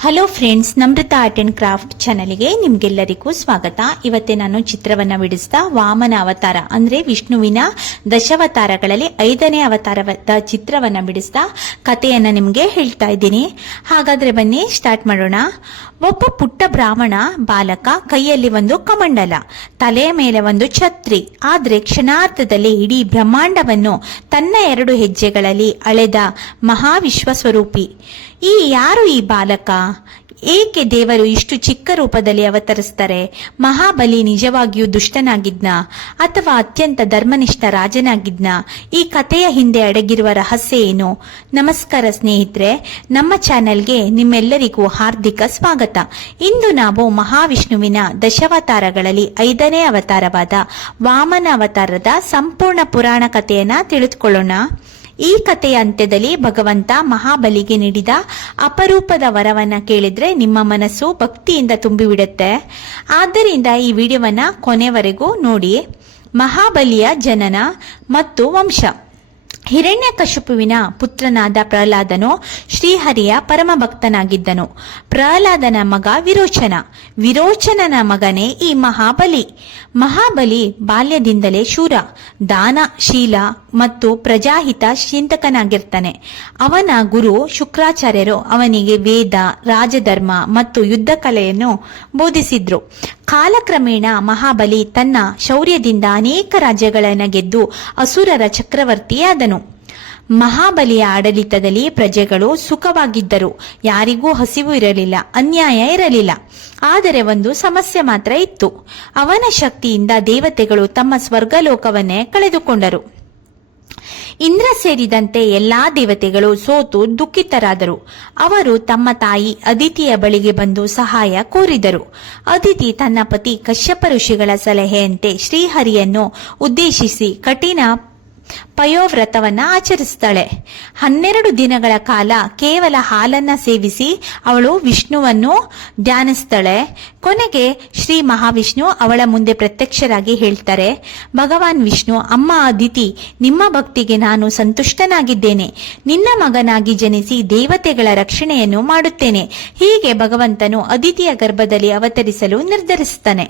Hello friends, Namrata art and craft ಚಾನಲ್ಗೆ ನಿಮ್ಗೆಲ್ಲರಿಗೂ ಸ್ವಾಗತ. ಇವತ್ತೇ ನಾನು ಚಿತ್ರವನ್ನ ಬಿಡಿಸ್ತಾ ವಾಮನ ಅವತಾರ ಅಂದ್ರೆ ವಿಷ್ಣುವಿನ ದಶಾವತಾರಗಳಲ್ಲಿ 5ನೇ ಅವತಾರದ ಚಿತ್ರವನ್ನ ಬಿಡಿಸ್ತಾ ಕಥೆಯನ್ನ ನಿಮ್ಗೆ ಹೇಳ್ತಾ ಇದ್ದೀನಿ. ಹಾಗಾದ್ರೆ ಬನ್ನಿ ಸ್ಟಾರ್ಟ್ ಮಾಡೋಣ. ಒಬ್ಬ ಪುಟ್ಟ ಬ್ರಾಹ್ಮಣ ಬಾಲಕ, ಕೈಯಲ್ಲಿ ಒಂದು ಕಮಂಡಲ, ತಲೆಯ ಮೇಲೆ ಒಂದು ಛತ್ರಿ. ಆದ್ರೆ ಕ್ಷಣಾರ್ಧದಲ್ಲಿ ಇಡೀ ಬ್ರಹ್ಮಾಂಡವನ್ನು ತನ್ನ 2 ಹೆಜ್ಜೆಗಳಲ್ಲಿ ಅಳೆದ ಮಹಾವಿಶ್ವಸ್ವರೂಪಿ. ಯಾರು ಈ ಬಾಲಕ? ಏಕೆ ದೇವರು ಇಷ್ಟು ಚಿಕ್ಕ ರೂಪದಲ್ಲಿ ಅವತರಿಸ್ತಾರೆ? ಮಹಾಬಲಿ ನಿಜವಾಗಿಯೂ ದುಷ್ಟನಾಗಿದ್ನ ಅಥವಾ ಅತ್ಯಂತ ಧರ್ಮನಿಷ್ಠ ರಾಜನಾಗಿದ್ನ? ಈ ಕಥೆಯ ಹಿಂದೆ ಅಡಗಿರುವ ರಹಸ್ಯ ಏನು? ನಮಸ್ಕಾರ ಸ್ನೇಹಿತರೆ, ನಮ್ಮ ಚಾನೆಲ್ಗೆ ನಿಮ್ಮೆಲ್ಲರಿಗೂ ಹಾರ್ದಿಕ ಸ್ವಾಗತ. ಇಂದು ನಾವು ಮಹಾವಿಷ್ಣುವಿನ ದಶಾವತಾರಗಳಲ್ಲಿ 5ನೇ ಅವತಾರವಾದ ವಾಮನ ಅವತಾರದ ಸಂಪೂರ್ಣ ಪುರಾಣ ಕಥೆಯನ್ನ ತಿಳಿದುಕೊಳ್ಳೋಣ. ಈ ಕಥೆಯ ಅಂತ್ಯದಲ್ಲಿ ಭಗವಂತ ಮಹಾಬಲಿಗೆ ನೀಡಿದ ಅಪರೂಪದ ವರವನ್ನ ಕೇಳಿದ್ರೆ ನಿಮ್ಮ ಮನಸ್ಸು ಭಕ್ತಿಯಿಂದ ತುಂಬಿಬಿಡುತ್ತೆ. ಆದ್ದರಿಂದ ಈ ವಿಡಿಯೋವನ್ನ ಕೊನೆವರೆಗೂ ನೋಡಿ. ಮಹಾಬಲಿಯ ಜನನ ಮತ್ತು ವಂಶ. ಹಿರಣ್ಯಕಶಿಪುವಿನ ಪುತ್ರನಾದ ಪ್ರಹ್ಲಾದನು ಶ್ರೀಹರಿಯ ಪರಮ ಭಕ್ತನಾಗಿದ್ದನು. ಪ್ರಹ್ಲಾದನ ಮಗ ವಿರೋಚನ, ವಿರೋಚನನ ಮಗನೇ ಈ ಮಹಾಬಲಿ. ಮಹಾಬಲಿ ಬಾಲ್ಯದಿಂದಲೇ ಶೂರ, ದಾನಶೀಲ ಮತ್ತು ಪ್ರಜಾಹಿತ ಚಿಂತಕನಾಗಿರ್ತಾನೆ. ಅವನ ಗುರು ಶುಕ್ರಾಚಾರ್ಯರು ಅವನಿಗೆ ವೇದ, ರಾಜಧರ್ಮ ಮತ್ತು ಯುದ್ಧ ಕಲೆಯನ್ನು ಬೋಧಿಸಿದ್ರು. ಕಾಲಕ್ರಮೇಣ ಮಹಾಬಲಿ ತನ್ನ ಶೌರ್ಯದಿಂದ ಅನೇಕ ರಾಜ್ಯಗಳನ್ನು ಗೆದ್ದು ಅಸುರರ ಚಕ್ರವರ್ತಿಯಾದನು. ಮಹಾಬಲಿಯ ಆಡಳಿತದಲ್ಲಿ ಪ್ರಜೆಗಳು ಸುಖವಾಗಿದ್ದರು. ಯಾರಿಗೂ ಹಸಿವು ಇರಲಿಲ್ಲ, ಅನ್ಯಾಯ ಇರಲಿಲ್ಲ. ಆದರೆ ಒಂದು ಸಮಸ್ಯೆ ಮಾತ್ರ ಇತ್ತು. ಅವನ ಶಕ್ತಿಯಿಂದ ದೇವತೆಗಳು ತಮ್ಮ ಸ್ವರ್ಗಲೋಕವನ್ನೇ ಕಳೆದುಕೊಂಡರು. ಇಂದ್ರ ಸೇರಿದಂತೆ ಎಲ್ಲಾ ದೇವತೆಗಳು ಸೋತು ದುಃಖಿತರಾದರು. ಅವರು ತಮ್ಮ ತಾಯಿ ಅದಿತಿಯ ಬಳಿಗೆ ಬಂದು ಸಹಾಯ ಕೋರಿದರು. ಅದಿತಿ ತನ್ನ ಪತಿ ಕಶ್ಯಪ ಋಷಿಗಳ ಸಲಹೆಯಂತೆ ಶ್ರೀಹರಿಯನ್ನು ಉದ್ದೇಶಿಸಿ ಕಠಿಣ ಪಯೋವ್ರತವನ್ನ ಆಚರಿಸ್ತಾಳೆ. 12 ದಿನಗಳ ಕಾಲ ಕೇವಲ ಹಾಲನ್ನ ಸೇವಿಸಿ ಅವಳು ವಿಷ್ಣುವನ್ನು ಧ್ಯಾನಿಸ್ತಾಳೆ. ಕೊನೆಗೆ ಶ್ರೀ ಮಹಾವಿಷ್ಣು ಅವಳ ಮುಂದೆ ಪ್ರತ್ಯಕ್ಷರಾಗಿ ಹೇಳ್ತಾರೆ, ಭಗವಾನ್ ವಿಷ್ಣು, ಅಮ್ಮ ಅದಿತಿ, ನಿಮ್ಮ ಭಕ್ತಿಗೆ ನಾನು ಸಂತುಷ್ಟನಾಗಿದ್ದೇನೆ. ನಿನ್ನ ಮಗನಾಗಿ ಜನಿಸಿ ದೇವತೆಗಳ ರಕ್ಷಣೆಯನ್ನು ಮಾಡುತ್ತೇನೆ. ಹೀಗೆ ಭಗವಂತನು ಅದಿತಿಯ ಗರ್ಭದಲ್ಲಿ ಅವತರಿಸಲು ನಿರ್ಧರಿಸುತ್ತಾನೆ.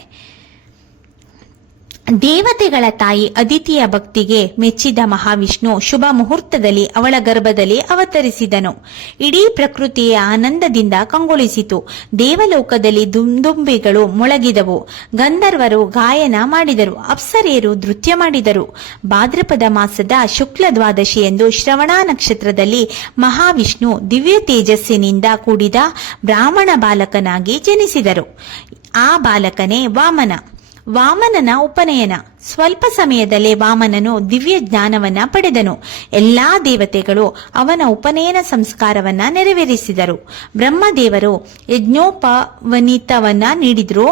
ದೇವತೆಗಳ ತಾಯಿ ಅದಿತಿಯ ಭಕ್ತಿಗೆ ಮೆಚ್ಚಿದ ಮಹಾವಿಷ್ಣು ಶುಭ ಮುಹೂರ್ತದಲ್ಲಿ ಅವಳ ಗರ್ಭದಲ್ಲಿ ಅವತರಿಸಿದನು. ಇಡೀ ಪ್ರಕೃತಿಯ ಆನಂದದಿಂದ ಕಂಗೊಳಿಸಿತು. ದೇವಲೋಕದಲ್ಲಿ ದುಂದುಂಬಿಗಳು ಮೊಳಗಿದವು. ಗಂಧರ್ವರು ಗಾಯನ ಮಾಡಿದರು, ಅಪ್ಸರೆಯರು ನೃತ್ಯ ಮಾಡಿದರು. ಭಾದ್ರಪದ ಮಾಸದ ಶುಕ್ಲ ದ್ವಾದಶಿಯಂದು ಶ್ರವಣ ನಕ್ಷತ್ರದಲ್ಲಿ ಮಹಾವಿಷ್ಣು ದಿವ್ಯ ತೇಜಸ್ಸಿನಿಂದ ಕೂಡಿದ ಬ್ರಾಹ್ಮಣ ಬಾಲಕನಾಗಿ ಜನಿಸಿದರು. ಆ ಬಾಲಕನೇ ವಾಮನ. ವಾಮನನ ಉಪನಯನ. ಸ್ವಲ್ಪ ಸಮಯದಲ್ಲೇ ವಾಮನನು ದಿವ್ಯ ಜ್ಞಾನವನ್ನ ಪಡೆದನು. ಎಲ್ಲಾ ದೇವತೆಗಳು ಅವನ ಉಪನಯನ ಸಂಸ್ಕಾರವನ್ನ ನೆರವೇರಿಸಿದರು. ಬ್ರಹ್ಮದೇವರು ಯಜ್ಞೋಪವನಿತವನ್ನ ನೀಡಿದ್ರು.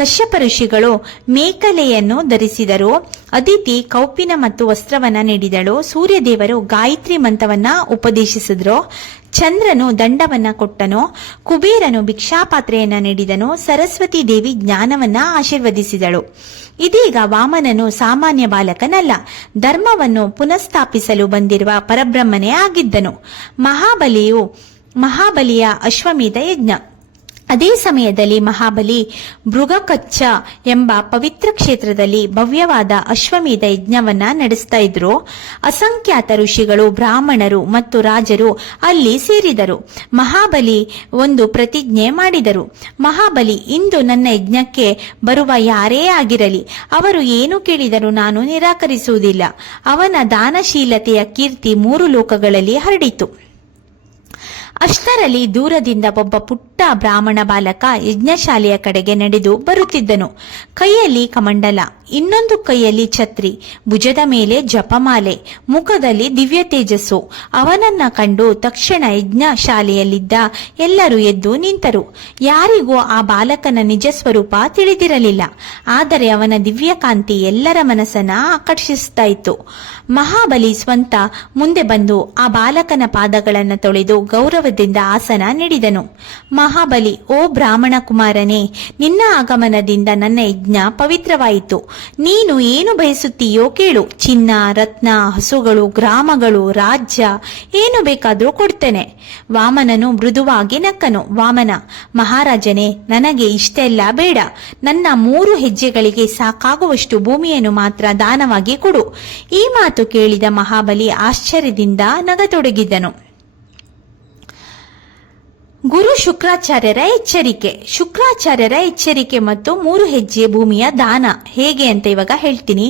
ಕಶ್ಯಪ ಋಷಿಗಳು ಮೇಕಲೆಯನ್ನು ಧರಿಸಿದರು. ಅದಿತಿ ಕೌಪಿನ ಮತ್ತು ವಸ್ತ್ರವನ್ನ ನೀಡಿದಳು. ಸೂರ್ಯದೇವರು ಗಾಯತ್ರಿ ಮಂತ್ರವನ್ನ ಉಪದೇಶಿಸಿದ್ರು. ಚಂದ್ರನು ದಂಡವನ್ನ ಕೊಟ್ಟನು. ಕುಬೇರನು ಭಿಕ್ಷಾಪಾತ್ರೆಯನ್ನ ನೀಡಿದನು. ಸರಸ್ವತಿ ದೇವಿ ಜ್ಞಾನವನ್ನ ಆಶೀರ್ವದಿಸಿದಳು. ಇದೀಗ ವಾಮನನು ಸಾಮಾನ್ಯ ಬಾಲಕನಲ್ಲ, ಧರ್ಮವನ್ನು ಪುನಃಸ್ಥಾಪಿಸಲು ಬಂದಿರುವ ಪರಬ್ರಹ್ಮನೇ ಆಗಿದ್ದನು. ಮಹಾಬಲಿಯ ಅಶ್ವಮೇಧ ಯಜ್ಞ. ಅದೇ ಸಮಯದಲ್ಲಿ ಮಹಾಬಲಿ ಭೃಗಕಚ್ಚ ಎಂಬ ಪವಿತ್ರ ಕ್ಷೇತ್ರದಲ್ಲಿ ಭವ್ಯವಾದ ಅಶ್ವಮೇಧ ಯಜ್ಞವನ್ನ ನಡೆಸ್ತಾ ಇದ್ರು. ಅಸಂಖ್ಯಾತ ಋಷಿಗಳು, ಬ್ರಾಹ್ಮಣರು ಮತ್ತು ರಾಜರು ಅಲ್ಲಿ ಸೇರಿದರು. ಮಹಾಬಲಿ ಒಂದು ಪ್ರತಿಜ್ಞೆ ಮಾಡಿದರು. ಮಹಾಬಲಿ, ಇಂದು ನನ್ನ ಯಜ್ಞಕ್ಕೆ ಬರುವ ಯಾರೇ ಆಗಿರಲಿ, ಅವರು ಏನು ಕೇಳಿದರೂ ನಾನು ನಿರಾಕರಿಸುವುದಿಲ್ಲ. ಅವನ ದಾನಶೀಲತೆಯ ಕೀರ್ತಿ 3 ಲೋಕಗಳಲ್ಲಿ ಹರಡಿತು. ಅಷ್ಟರಲ್ಲಿ ದೂರದಿಂದ ಒಬ್ಬ ಪುಟ್ಟ ಬ್ರಾಹ್ಮಣ ಬಾಲಕ ಯಜ್ಞಶಾಲೆಯ ಕಡೆಗೆ ನಡೆದು ಬರುತ್ತಿದ್ದನು. ಕೈಯಲ್ಲಿ ಕಮಂಡಲ, ಇನ್ನೊಂದು ಕೈಯಲ್ಲಿ ಛತ್ರಿ, ಭುಜದ ಮೇಲೆ ಜಪಮಾಲೆ, ಮುಖದಲ್ಲಿ ದಿವ್ಯ ತೇಜಸ್ಸು. ಅವನನ್ನ ಕಂಡು ತಕ್ಷಣ ಯಜ್ಞಶಾಲೆಯಲ್ಲಿದ್ದ ಎಲ್ಲರೂ ಎದ್ದು ನಿಂತರು. ಯಾರಿಗೂ ಆ ಬಾಲಕನ ನಿಜ ಸ್ವರೂಪ ತಿಳಿದಿರಲಿಲ್ಲ. ಆದರೆ ಅವನ ದಿವ್ಯ ಕಾಂತಿ ಎಲ್ಲರ ಮನಸ್ಸನ್ನ ಆಕರ್ಷಿಸ್ತಾ ಇತ್ತು. ಮಹಾಬಲಿ ಸ್ವಂತ ಮುಂದೆ ಬಂದು ಆ ಬಾಲಕನ ಪಾದಗಳನ್ನು ತೊಳೆದು ಗೌರವದಿಂದ ಗೌರವದಿಂದ ಆಸನ ನೀಡಿದನು. ಮಹಾಬಲಿ, ಓ ಬ್ರಾಹ್ಮಣ ಕುಮಾರನೇ, ನಿನ್ನ ಆಗಮನದಿಂದ ನನ್ನ ಯಜ್ಞ ಪವಿತ್ರವಾಯಿತು. ನೀನು ಏನು ಬಯಸುತ್ತೀಯೋ ಕೇಳು. ಚಿನ್ನ, ರತ್ನ, ಹಸುಗಳು, ಗ್ರಾಮಗಳು, ರಾಜ್ಯ, ಏನು ಬೇಕಾದರೂ ಕೊಡ್ತೇನೆ. ವಾಮನನು ಮೃದುವಾಗಿ ನಕ್ಕನು. ವಾಮನ, ಮಹಾರಾಜನೇ, ನನಗೆ ಇಷ್ಟೆಲ್ಲ ಬೇಡ. ನನ್ನ 3 ಹೆಜ್ಜೆಗಳಿಗೆ ಸಾಕಾಗುವಷ್ಟು ಭೂಮಿಯನ್ನು ಮಾತ್ರ ದಾನವಾಗಿ ಕೊಡು. ಈ ಮಾತು ಕೇಳಿದ ಮಹಾಬಲಿ ಆಶ್ಚರ್ಯದಿಂದ ನಗತೊಡಗಿದನು. ಗುರು ಶುಕ್ರಾಚಾರ್ಯರ ಎಚ್ಚರಿಕೆ. ಶುಕ್ರಾಚಾರ್ಯರ ಎಚ್ಚರಿಕೆ ಮತ್ತು 3 ಹೆಜ್ಜೆ ಭೂಮಿಯ ದಾನ ಹೇಗೆ ಅಂತ ಇವಾಗ ಹೇಳ್ತೀನಿ.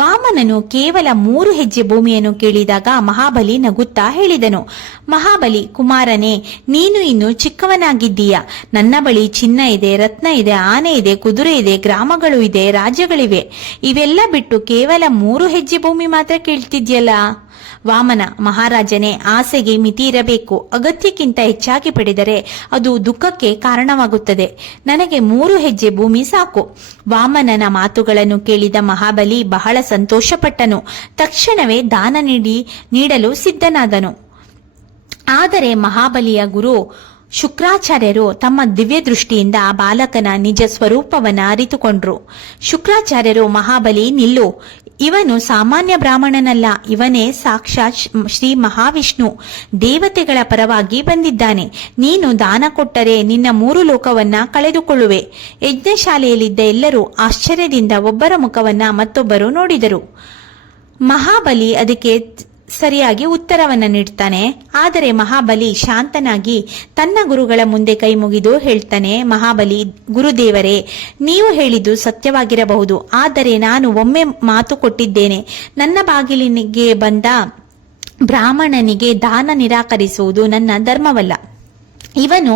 ವಾಮನನು ಕೇವಲ 3 ಹೆಜ್ಜೆ ಭೂಮಿಯನ್ನು ಕೇಳಿದಾಗ ಮಹಾಬಲಿ ನಗುತ್ತಾ ಹೇಳಿದನು, ಮಹಾಬಲಿ ಕುಮಾರನೇ, ನೀನು ಇನ್ನು ಚಿಕ್ಕವನಾಗಿದ್ದೀಯ. ನನ್ನ ಬಳಿ ಚಿನ್ನ ಇದೆ, ರತ್ನ ಇದೆ, ಆನೆ ಇದೆ, ಕುದುರೆ ಇದೆ, ಗ್ರಾಮಗಳು ಇದೆ, ರಾಜ್ಯಗಳಿವೆ. ಇವೆಲ್ಲ ಬಿಟ್ಟು ಕೇವಲ 3 ಹೆಜ್ಜೆ ಭೂಮಿ ಮಾತ್ರ ಕೇಳ್ತಿದ್ಯಲ್ಲ. ವಾಮನ, ಮಹಾರಾಜನೇ, ಆಸೆಗೆ ಮಿತಿ ಇರಬೇಕು. ಅಗತ್ಯಕ್ಕಿಂತ ಹೆಚ್ಚಾಗಿ ಪಡೆದರೆ ಅದು ದುಃಖಕ್ಕೆ ಕಾರಣವಾಗುತ್ತದೆ. ನನಗೆ 3 ಹೆಜ್ಜೆ ಭೂಮಿ ಸಾಕು. ವಾಮನನ ಮಾತುಗಳನ್ನು ಕೇಳಿದ ಮಹಾಬಲಿ ಬಹಳ ಸಂತೋಷಪಟ್ಟನು. ತಕ್ಷಣವೇ ದಾನ ನೀಡಲು ಸಿದ್ಧನಾದನು. ಆದರೆ ಮಹಾಬಲಿಯ ಗುರು ಶುಕ್ರಾಚಾರ್ಯರು ತಮ್ಮ ದಿವ್ಯ ದೃಷ್ಟಿಯಿಂದ ಆ ಬಾಲಕನ ನಿಜ ಸ್ವರೂಪವನ್ನು ಅರಿತುಕೊಂಡ್ರು. ಶುಕ್ರಾಚಾರ್ಯರು, ಮಹಾಬಲಿ ನಿಲ್ಲು, ಇವನು ಸಾಮಾನ್ಯ ಬ್ರಾಹ್ಮಣನಲ್ಲ, ಇವನೇ ಸಾಕ್ಷಾತ್ ಶ್ರೀ ಮಹಾವಿಷ್ಣು ದೇವತೆಗಳ ಪರವಾಗಿ ಬಂದಿದ್ದಾನೆ. ನೀನು ದಾನ ಕೊಟ್ಟರೆ ನಿನ್ನ 3 ಲೋಕವನ್ನ ಕಳೆದುಕೊಳ್ಳುವೆ. ಯಜ್ಞಶಾಲೆಯಲ್ಲಿದ್ದ ಎಲ್ಲರೂ ಆಶ್ಚರ್ಯದಿಂದ ಒಬ್ಬರ ಮುಖವನ್ನ ಮತ್ತೊಬ್ಬರು ನೋಡಿದರು. ಮಹಾಬಲಿ ಅದಕ್ಕೆ ಸರಿಯಾಗಿ ಉತ್ತರವನ್ನ ನೀಡ್ತಾನೆ. ಆದರೆ ಮಹಾಬಲಿ ಶಾಂತನಾಗಿ ತನ್ನ ಗುರುಗಳ ಮುಂದೆ ಕೈ ಮುಗಿದು ಹೇಳ್ತಾನೆ, ಮಹಾಬಲಿ, ಗುರುದೇವರೇ, ನೀವು ಹೇಳಿದ್ದು ಸತ್ಯವಾಗಿರಬಹುದು. ಆದರೆ ನಾನು ಒಮ್ಮೆ ಮಾತು ಕೊಟ್ಟಿದ್ದೇನೆ. ನನ್ನ ಬಾಗಿಲಿಗೆ ಬಂದ ಬ್ರಾಹ್ಮಣನಿಗೆ ದಾನ ನಿರಾಕರಿಸುವುದು ನನ್ನ ಧರ್ಮವಲ್ಲ. ಇವನು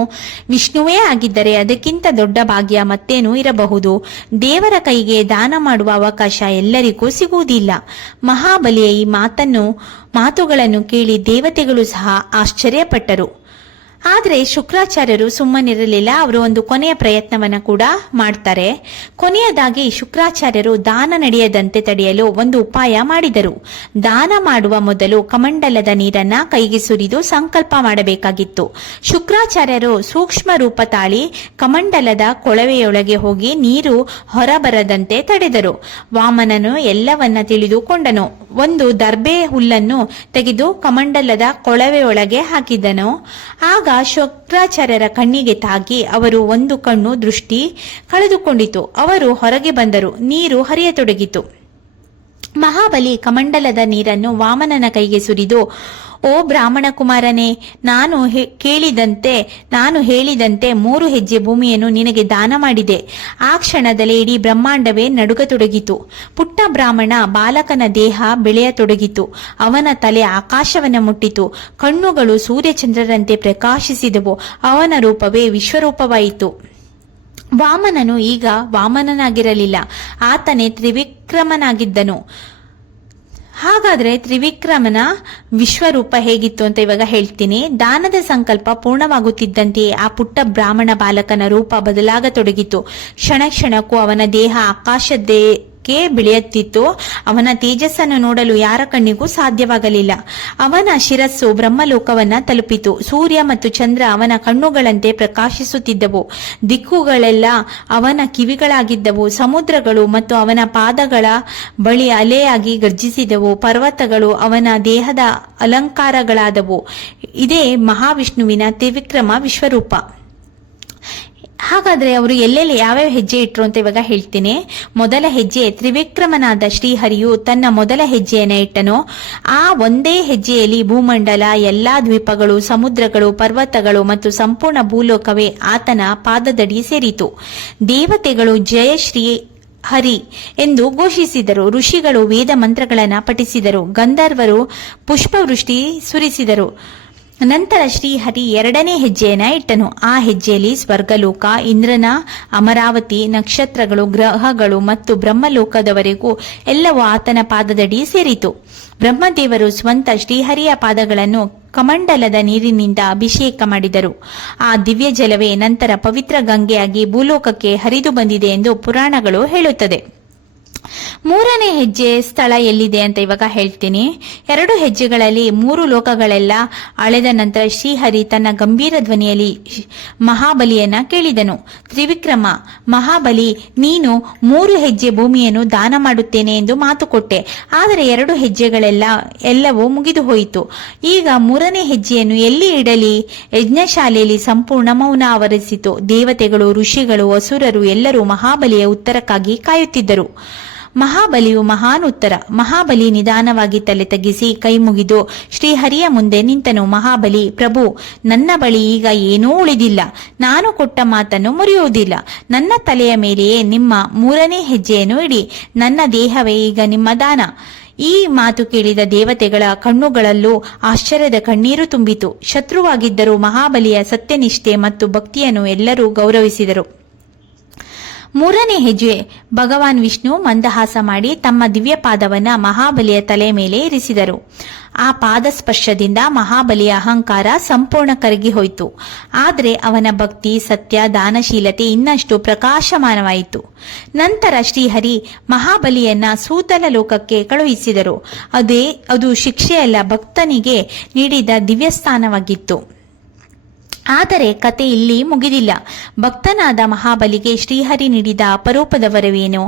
ವಿಷ್ಣುವೇ ಆಗಿದ್ದರೆ ಅದಕ್ಕಿಂತ ದೊಡ್ಡ ಭಾಗ್ಯ ಮತ್ತೇನೂ ಇರಬಹುದು. ದೇವರ ಕೈಗೆ ದಾನ ಮಾಡುವ ಅವಕಾಶ ಎಲ್ಲರಿಗೂ ಸಿಗುವುದಿಲ್ಲ. ಮಹಾಬಲಿಯ ಈ ಮಾತುಗಳನ್ನು ಕೇಳಿ ದೇವತೆಗಳು ಸಹ ಆಶ್ಚರ್ಯಪಟ್ಟರು. ಆದರೆ ಶುಕ್ರಾಚಾರ್ಯರು ಸುಮ್ಮನಿರಲಿಲ್ಲ. ಅವರು ಒಂದು ಕೊನೆಯ ಪ್ರಯತ್ನವನ್ನ ಕೂಡ ಮಾಡ್ತಾರೆ. ಕೊನೆಯದಾಗಿ ಶುಕ್ರಾಚಾರ್ಯರು ದಾನ ನಡೆಯದಂತೆ ತಡೆಯಲು ಒಂದು ಉಪಾಯ ಮಾಡಿದರು. ದಾನ ಮಾಡುವ ಮೊದಲು ಕಮಂಡಲದ ನೀರನ್ನ ಕೈಗೆ ಸುರಿದು ಸಂಕಲ್ಪ ಮಾಡಬೇಕಾಗಿತ್ತು. ಶುಕ್ರಾಚಾರ್ಯರು ಸೂಕ್ಷ್ಮ ರೂಪ ತಾಳಿ ಕಮಂಡಲದ ಕೊಳವೆಯೊಳಗೆ ಹೋಗಿ ನೀರು ಹೊರಬರದಂತೆ ತಡೆದರು. ವಾಮನನು ಎಲ್ಲವನ್ನ ತಿಳಿದುಕೊಂಡನು. ಒಂದು ದರ್ಬೆ ಹುಲ್ಲನ್ನು ತೆಗೆದು ಕಮಂಡಲದ ಕೊಳವೆಯೊಳಗೆ ಹಾಕಿದನು. ಆಗ ಶುಕ್ರಾಚಾರ್ಯರ ಕಣ್ಣಿಗೆ ತಾಗಿ ಅವರು ಒಂದು ಕಣ್ಣು ದೃಷ್ಟಿ ಕಳೆದುಕೊಂಡಿತು. ಅವರು ಹೊರಗೆ ಬಂದರು. ನೀರು ಹರಿಯತೊಡಗಿತು. ಮಹಾಬಲಿ ಕಮಂಡಲದ ನೀರನ್ನು ವಾಮನನ ಕೈಗೆ ಸುರಿದು, ಓ ಬ್ರಾಹ್ಮಣ ಕುಮಾರನೇ, ನಾನು ಹೇಳಿದಂತೆ 3 ಹೆಜ್ಜೆ ಭೂಮಿಯನ್ನು ನಿನಗೆ ದಾನ ಮಾಡಿದೆ. ಆ ಕ್ಷಣದಲ್ಲಿ ಇಡೀ ಬ್ರಹ್ಮಾಂಡವೇ ನಡುಗತೊಡಗಿತು. ಪುಟ್ಟ ಬ್ರಾಹ್ಮಣ ಬಾಲಕನ ದೇಹ ಬೆಳೆಯತೊಡಗಿತು. ಅವನ ತಲೆ ಆಕಾಶವನ್ನು ಮುಟ್ಟಿತು. ಕಣ್ಣುಗಳು ಸೂರ್ಯಚಂದ್ರರಂತೆ ಪ್ರಕಾಶಿಸಿದವು. ಅವನ ರೂಪವೇ ವಿಶ್ವರೂಪವಾಯಿತು. ವಾಮನನು ಈಗ ವಾಮನನಾಗಿರಲಿಲ್ಲ, ಆತನೇ ತ್ರಿವಿಕ್ರಮನಾಗಿದ್ದನು. ಹಾಗಾದ್ರೆ ತ್ರಿವಿಕ್ರಮನ ವಿಶ್ವರೂಪ ಹೇಗಿತ್ತು ಅಂತ ಇವಾಗ ಹೇಳ್ತೀನಿ. ದಾನದ ಸಂಕಲ್ಪ ಪೂರ್ಣವಾಗುತ್ತಿದ್ದಂತೆಯೇ ಆ ಪುಟ್ಟ ಬ್ರಾಹ್ಮಣ ಬಾಲಕನ ರೂಪ ಬದಲಾಗತೊಡಗಿತು. ಕ್ಷಣ ಕ್ಷಣಕ್ಕೂ ಅವನ ದೇಹ ಆಕಾಶಕ್ಕೆ ಬೆಳೆಯುತ್ತಿತ್ತು. ಅವನ ತೇಜಸ್ಸನ್ನು ನೋಡಲು ಯಾರ ಕಣ್ಣಿಗೂ ಸಾಧ್ಯವಾಗಲಿಲ್ಲ. ಅವನ ಶಿರಸ್ಸು ಬ್ರಹ್ಮಲೋಕವನ್ನ ತಲುಪಿತು. ಸೂರ್ಯ ಮತ್ತು ಚಂದ್ರ ಅವನ ಕಣ್ಣುಗಳಂತೆ ಪ್ರಕಾಶಿಸುತ್ತಿದ್ದವು. ದಿಕ್ಕುಗಳೆಲ್ಲ ಅವನ ಕಿವಿಗಳಾಗಿದ್ದವು. ಸಮುದ್ರಗಳು ಮತ್ತು ಅವನ ಪಾದಗಳ ಬಳಿ ಅಲೆಯಾಗಿ ಗರ್ಜಿಸಿದವು. ಪರ್ವತಗಳು ಅವನ ದೇಹದ ಅಲಂಕಾರಗಳಾದವು. ಇದೇ ಮಹಾವಿಷ್ಣುವಿನ ತ್ರಿವಿಕ್ರಮ ವಿಶ್ವರೂಪ. ಹಾಗಾದ್ರೆ ಅವರು ಎಲ್ಲೆಲ್ಲಿ ಯಾವ್ಯಾವ ಹೆಜ್ಜೆ ಇಟ್ರು ಅಂತ ಇವಾಗ ಹೇಳ್ತೀನಿ. ಮೊದಲ ಹೆಜ್ಜೆ, ತ್ರಿವಿಕ್ರಮನಾದ ಶ್ರೀಹರಿಯು ತನ್ನ ಮೊದಲ ಹೆಜ್ಜೆಯನ್ನ ಇಟ್ಟನು. ಆ ಒಂದೇ ಹೆಜ್ಜೆಯಲ್ಲಿ ಭೂಮಂಡಲ, ಎಲ್ಲಾ ದ್ವೀಪಗಳು, ಸಮುದ್ರಗಳು, ಪರ್ವತಗಳು ಮತ್ತು ಸಂಪೂರ್ಣ ಭೂಲೋಕವೇ ಆತನ ಪಾದದಡಿ ಸೇರಿತು. ದೇವತೆಗಳು ಜಯ ಶ್ರೀ ಹರಿ ಎಂದು ಘೋಷಿಸಿದರು. ಋಷಿಗಳು ವೇದ ಮಂತ್ರಗಳನ್ನ ಪಠಿಸಿದರು. ಗಂಧರ್ವರು ಪುಷ್ಪವೃಷ್ಟಿ ಸುರಿಸಿದರು. ನಂತರ ಶ್ರೀಹರಿ 2ನೇ ಹೆಜ್ಜೆಯನ್ನ ಇಟ್ಟನು. ಆ ಹೆಜ್ಜೆಯಲ್ಲಿ ಸ್ವರ್ಗಲೋಕ, ಇಂದ್ರನ ಅಮರಾವತಿ, ನಕ್ಷತ್ರಗಳು, ಗ್ರಹಗಳು ಮತ್ತು ಬ್ರಹ್ಮಲೋಕದವರೆಗೂ ಎಲ್ಲವೂ ಆತನ ಪಾದದಡಿ ಸೇರಿತು. ಬ್ರಹ್ಮದೇವರು ಸ್ವಂತ ಶ್ರೀಹರಿಯ ಪಾದಗಳನ್ನು ಕಮಂಡಲದ ನೀರಿನಿಂದ ಅಭಿಷೇಕ ಮಾಡಿದರು. ಆ ದಿವ್ಯ ಜಲವೇ ನಂತರ ಪವಿತ್ರ ಗಂಗೆಯಾಗಿ ಭೂಲೋಕಕ್ಕೆ ಹರಿದು ಬಂದಿದೆ ಎಂದು ಪುರಾಣಗಳು ಹೇಳುತ್ತದೆ. ಮೂರನೇ ಹೆಜ್ಜೆ ಸ್ಥಳ ಎಲ್ಲಿದೆ ಅಂತ ಇವಾಗ ಹೇಳ್ತೀನಿ. 2 ಹೆಜ್ಜೆಗಳಲ್ಲಿ 3 ಲೋಕಗಳೆಲ್ಲ ಅಳೆದ ನಂತರ ಶ್ರೀಹರಿ ತನ್ನ ಗಂಭೀರ ಧ್ವನಿಯಲ್ಲಿ ಮಹಾಬಲಿಯನ್ನ ಕೇಳಿದನು. ತ್ರಿವಿಕ್ರಮ, ಮಹಾಬಲಿ, ನೀನು 3 ಹೆಜ್ಜೆ ಭೂಮಿಯನ್ನು ದಾನ ಮಾಡುತ್ತೇನೆ ಎಂದು ಮಾತು ಕೊಟ್ಟೆ. ಆದರೆ 2 ಎಲ್ಲವೂ ಮುಗಿದು ಹೋಯಿತು. ಈಗ 3ನೇ ಹೆಜ್ಜೆಯನ್ನು ಎಲ್ಲಿ ಇಡಲಿ? ಯಜ್ಞಶಾಲೆಯಲ್ಲಿ ಸಂಪೂರ್ಣ ಮೌನ ಆವರಿಸಿತು. ದೇವತೆಗಳು, ಋಷಿಗಳು, ಅಸುರರು ಎಲ್ಲರೂ ಮಹಾಬಲಿಯ ಉತ್ತರಕ್ಕಾಗಿ ಕಾಯುತ್ತಿದ್ದರು. ಮಹಾಬಲಿಯು ಮಹಾನ್ ಉತ್ತರ. ಮಹಾಬಲಿ ನಿಧಾನವಾಗಿ ತಲೆ ತಗ್ಗಿಸಿ ಕೈ ಮುಗಿದು ಶ್ರೀಹರಿಯ ಮುಂದೆ ನಿಂತನು. ಮಹಾಬಲಿ, ಪ್ರಭು, ನನ್ನ ಬಳಿ ಈಗ ಏನೂ ಉಳಿದಿಲ್ಲ. ನಾನು ಕೊಟ್ಟ ಮಾತನ್ನು ಮುರಿಯುವುದಿಲ್ಲ. ನನ್ನ ತಲೆಯ ಮೇಲೆಯೇ ನಿಮ್ಮ 3ನೇ ಹೆಜ್ಜೆಯನ್ನು ಇಡಿ. ನನ್ನ ದೇಹವೇ ಈಗ ನಿಮ್ಮ ದಾನ. ಈ ಮಾತು ಕೇಳಿದ ದೇವತೆಗಳ ಕಣ್ಣುಗಳಲ್ಲೂ ಆಶ್ಚರ್ಯದ ಕಣ್ಣೀರು ತುಂಬಿತು. ಶತ್ರುವಾಗಿದ್ದರೂ ಮಹಾಬಲಿಯ ಸತ್ಯನಿಷ್ಠೆ ಮತ್ತು ಭಕ್ತಿಯನ್ನು ಎಲ್ಲರೂ ಗೌರವಿಸಿದರು. 3ನೇ ಹೆಜ್ಜೆ. ಭಗವಾನ್ ವಿಷ್ಣು ಮಂದಹಾಸ ಮಾಡಿ ತಮ್ಮ ದಿವ್ಯ ಪಾದವನ್ನ ಮಹಾಬಲಿಯ ತಲೆ ಮೇಲೆ ಇರಿಸಿದರು. ಆ ಪಾದ ಸ್ಪರ್ಶದಿಂದ ಮಹಾಬಲಿಯ ಅಹಂಕಾರ ಸಂಪೂರ್ಣ ಕರಗಿ ಹೋಯಿತು. ಆದರೆ ಅವನ ಭಕ್ತಿ, ಸತ್ಯ, ದಾನಶೀಲತೆ ಇನ್ನಷ್ಟು ಪ್ರಕಾಶಮಾನವಾಯಿತು. ನಂತರ ಶ್ರೀಹರಿ ಮಹಾಬಲಿಯನ್ನ ಸೂತಲ ಲೋಕಕ್ಕೆ ಕಳುಹಿಸಿದರು. ಅದು ಶಿಕ್ಷೆಯಲ್ಲ, ಭಕ್ತನಿಗೆ ನೀಡಿದ ದಿವ್ಯಸ್ಥಾನವಾಗಿತ್ತು. ಆದರೆ ಕತೆ ಇಲ್ಲಿ ಮುಗಿದಿಲ್ಲ. ಭಕ್ತನಾದ ಮಹಾಬಲಿಗೆ ಶ್ರೀಹರಿ ನೀಡಿದ ಅಪರೂಪದ ವರವೇನು?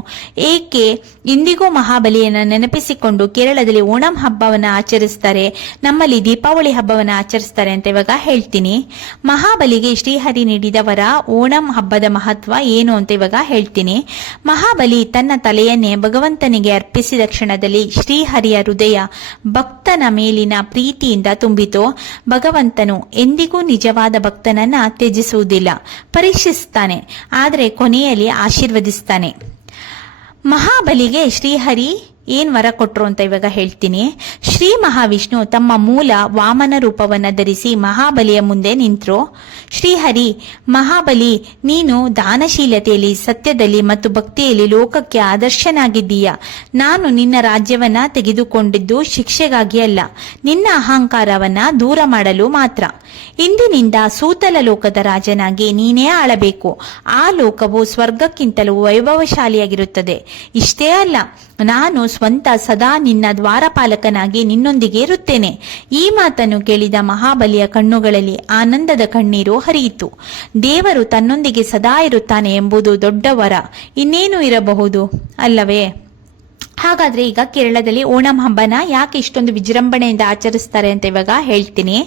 ಏಕೆ ಇಂದಿಗೂ ಮಹಾಬಲಿಯನ್ನು ನೆನಪಿಸಿಕೊಂಡು ಕೇರಳದಲ್ಲಿ ಓಣಂ ಹಬ್ಬವನ್ನ ಆಚರಿಸ್ತಾರೆ, ನಮ್ಮಲ್ಲಿ ದೀಪಾವಳಿ ಹಬ್ಬವನ್ನ ಆಚರಿಸ್ತಾರೆ ಅಂತ ಇವಾಗ ಹೇಳ್ತೀನಿ. ಮಹಾಬಲಿಗೆ ಶ್ರೀಹರಿ ನೀಡಿದ ವರ, ಓಣಂ ಹಬ್ಬದ ಮಹತ್ವ ಏನು ಅಂತ ಇವಾಗ ಹೇಳ್ತೀನಿ. ಮಹಾಬಲಿ ತನ್ನ ತಲೆಯನ್ನೇ ಭಗವಂತನಿಗೆ ಅರ್ಪಿಸಿದ ಕ್ಷಣದಲ್ಲಿ ಶ್ರೀಹರಿಯ ಹೃದಯ ಭಕ್ತನ ಮೇಲಿನ ಪ್ರೀತಿಯಿಂದ ತುಂಬಿತು. ಭಗವಂತನು ಎಂದಿಗೂ ನಿಜವಾದ ಭಕ್ತನನ್ನ ತ್ಯಜಿಸುವುದಿಲ್ಲ, ಪರೀಕ್ಷಿಸುತ್ತಾನೆ, ಆದರೆ ಕೊನೆಯಲ್ಲಿ ಆಶೀರ್ವದಿಸ್ತಾನೆ. ಮಹಾಬಲಿಗೆ ಶ್ರೀಹರಿ ಏನ್ ವರ ಕೊಟ್ರು ಅಂತ ಇವಾಗ ಹೇಳ್ತೀನಿ. ಶ್ರೀ ಮಹಾವಿಷ್ಣು ತಮ್ಮ ಮೂಲ ವಾಮನ ರೂಪವನ್ನ ಧರಿಸಿ ಮಹಾಬಲಿಯ ಮುಂದೆ ನಿಂತರು. ಶ್ರೀಹರಿ, ಮಹಾಬಲಿ, ನೀನು ದಾನಶೀಲತೆಯಲ್ಲಿ, ಸತ್ಯದಲ್ಲಿ ಮತ್ತು ಭಕ್ತಿಯಲ್ಲಿ ಲೋಕಕ್ಕೆ ಆದರ್ಶನಾಗಿದ್ದೀಯ. ನಾನು ನಿನ್ನ ರಾಜ್ಯವನ್ನ ತೆಗೆದುಕೊಂಡಿದ್ದು ಶಿಕ್ಷೆಗಾಗಿ ಅಲ್ಲ, ನಿನ್ನ ಅಹಂಕಾರವನ್ನ ದೂರ ಮಾಡಲು ಮಾತ್ರ. ಇಂದಿನಿಂದ ಸೂತಲ ಲೋಕದ ರಾಜನಾಗಿ ನೀನೇ ಆಳಬೇಕು. ಆ ಲೋಕವು ಸ್ವರ್ಗಕ್ಕಿಂತಲೂ ವೈಭವಶಾಲಿಯಾಗಿರುತ್ತದೆ. ಇಷ್ಟೇ ಅಲ್ಲ, ನಾನು ಸ್ವಂತ ಸದಾ ನಿನ್ನ ದ್ವಾರಪಾಲಕನಾಗಿ ನಿನ್ನೊಂದಿಗೆ ಇರುತ್ತೇನೆ. ಈ ಮಾತನ್ನು ಕೇಳಿದ ಮಹಾಬಲಿಯ ಕಣ್ಣುಗಳಲ್ಲಿ ಆನಂದದ ಕಣ್ಣೀರು ಹರಿಯಿತು. ದೇವರು ತನ್ನೊಂದಿಗೆ ಸದಾ ಇರುತ್ತಾನೆ ಎಂಬುದು ದೊಡ್ಡ ವರ ಇನ್ನೇನು ಇರಬಹುದು ಅಲ್ಲವೇ? ಹಾಗಾದ್ರೆ ಈಗ ಕೇರಳದಲ್ಲಿ ಓಣಂ ಹಬ್ಬನ ಯಾಕೆ ಇಷ್ಟೊಂದು ವಿಜೃಂಭಣೆಯಿಂದ ಆಚರಿಸ್ತಾರೆ ಅಂತ ಇವಾಗ ಹೇಳ್ತೀನಿ.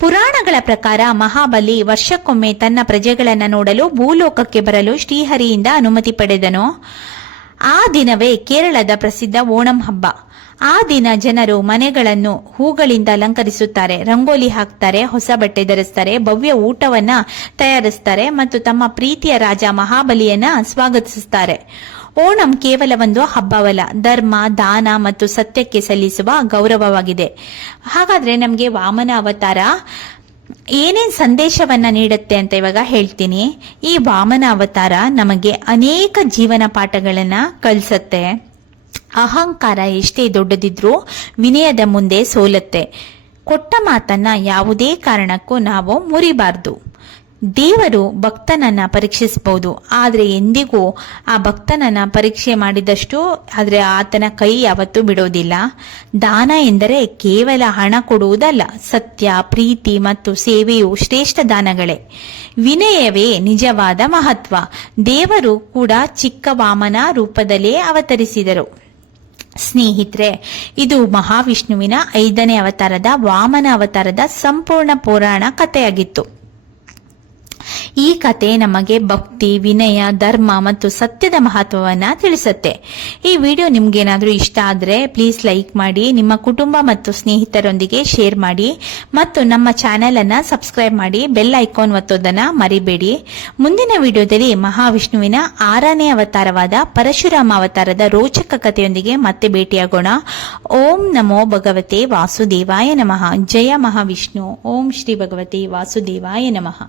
ಪುರಾಣಗಳ ಪ್ರಕಾರ ಮಹಾಬಲಿ ವರ್ಷಕ್ಕೊಮ್ಮೆ ತನ್ನ ಪ್ರಜೆಗಳನ್ನ ನೋಡಲು ಭೂಲೋಕಕ್ಕೆ ಬರಲು ಶ್ರೀಹರಿಯಿಂದ ಅನುಮತಿ ಪಡೆದನು. ಆ ದಿನವೇ ಕೇರಳದ ಪ್ರಸಿದ್ಧ ಓಣಂ ಹಬ್ಬ. ಆ ದಿನ ಜನರು ಮನೆಗಳನ್ನು ಹೂಗಳಿಂದ ಅಲಂಕರಿಸುತ್ತಾರೆ, ರಂಗೋಲಿ ಹಾಕ್ತಾರೆ, ಹೊಸ ಬಟ್ಟೆ ಧರಿಸ್ತಾರೆ, ಭವ್ಯ ಊಟವನ್ನ ತಯಾರಿಸ್ತಾರೆ ಮತ್ತು ತಮ್ಮ ಪ್ರೀತಿಯ ರಾಜ ಮಹಾಬಲಿಯನ್ನ ಸ್ವಾಗತಿಸುತ್ತಾರೆ. ಓಣಂ ಕೇವಲ ಒಂದು ಹಬ್ಬವಲ್ಲ, ಧರ್ಮ, ದಾನ ಮತ್ತು ಸತ್ಯಕ್ಕೆ ಸಲ್ಲಿಸುವ ಗೌರವವಾಗಿದೆ. ಹಾಗಾದ್ರೆ ನಮ್ಗೆ ವಾಮನ ಅವತಾರ ಏನೇನ್ ಸಂದೇಶವನ್ನ ನೀಡುತ್ತೆ ಅಂತ ಇವಾಗ ಹೇಳ್ತೀನಿ. ಈ ವಾಮನ ಅವತಾರ ನಮಗೆ ಅನೇಕ ಜೀವನ ಪಾಠಗಳನ್ನ ಕಲಿಸುತ್ತೆ. ಅಹಂಕಾರ ಎಷ್ಟೇ ದೊಡ್ಡದಿದ್ರೂ ವಿನಯದ ಮುಂದೆ ಸೋಲುತ್ತೆ. ಕೊಟ್ಟ ಮಾತನ್ನ ಯಾವುದೇ ಕಾರಣಕ್ಕೂ ನಾವು ಮುರಿಬಾರ್ದು. ದೇವರು ಭಕ್ತನನ್ನ ಪರೀಕ್ಷಿಸಬಹುದು, ಆದ್ರೆ ಎಂದಿಗೂ ಆ ಭಕ್ತನನ್ನ ಪರೀಕ್ಷೆ ಮಾಡಿದಷ್ಟು ಆದ್ರೆ ಆತನ ಕೈ ಯಾವತ್ತೂ ಬಿಡೋದಿಲ್ಲ. ದಾನ ಎಂದರೆ ಕೇವಲ ಹಣ ಕೊಡುವುದಲ್ಲ, ಸತ್ಯ, ಪ್ರೀತಿ ಮತ್ತು ಸೇವೆಯು ಶ್ರೇಷ್ಠ ದಾನಗಳೇ. ವಿನಯವೇ ನಿಜವಾದ ಮಹತ್ವ. ದೇವರು ಕೂಡ ಚಿಕ್ಕ ವಾಮನ ರೂಪದಲ್ಲೇ ಅವತರಿಸಿದರು. ಸ್ನೇಹಿತರೆ, ಇದು ಮಹಾವಿಷ್ಣುವಿನ 5ನೇ ಅವತಾರದ ವಾಮನ ಅವತಾರದ ಸಂಪೂರ್ಣ ಪುರಾಣ ಕಥೆಯಾಗಿತ್ತು. ಈ ಕತೆ ನಮಗೆ ಭಕ್ತಿ, ವಿನಯ, ಧರ್ಮ ಮತ್ತು ಸತ್ಯದ ಮಹತ್ವವನ್ನ ತಿಳಿಸುತ್ತೆ. ಈ ವಿಡಿಯೋ ನಿಮ್ಗೇನಾದ್ರೂ ಇಷ್ಟ ಆದ್ರೆ ಪ್ಲೀಸ್ ಲೈಕ್ ಮಾಡಿ, ನಿಮ್ಮ ಕುಟುಂಬ ಮತ್ತು ಸ್ನೇಹಿತರೊಂದಿಗೆ ಶೇರ್ ಮಾಡಿ ಮತ್ತು ನಮ್ಮ ಚಾನೆಲ್ ಅನ್ನ ಸಬ್ಸ್ಕ್ರೈಬ್ ಮಾಡಿ, ಬೆಲ್ ಐಕಾನ್ ಒತ್ತೋದನ್ನ ಮರಿಬೇಡಿ. ಮುಂದಿನ ವಿಡಿಯೋದಲ್ಲಿ ಮಹಾವಿಷ್ಣುವಿನ 6ನೇ ಅವತಾರವಾದ ಪರಶುರಾಮ ಅವತಾರದ ರೋಚಕ ಕಥೆಯೊಂದಿಗೆ ಮತ್ತೆ ಭೇಟಿಯಾಗೋಣ. ಓಂ ನಮೋ ಭಗವತೆ ವಾಸುದೇವಾಯ ನಮಃ. ಜಯ ಮಹಾವಿಷ್ಣು. ಓಂ ಶ್ರೀ ಭಗವತೆ ವಾಸುದೇವಾಯ ನಮಃ.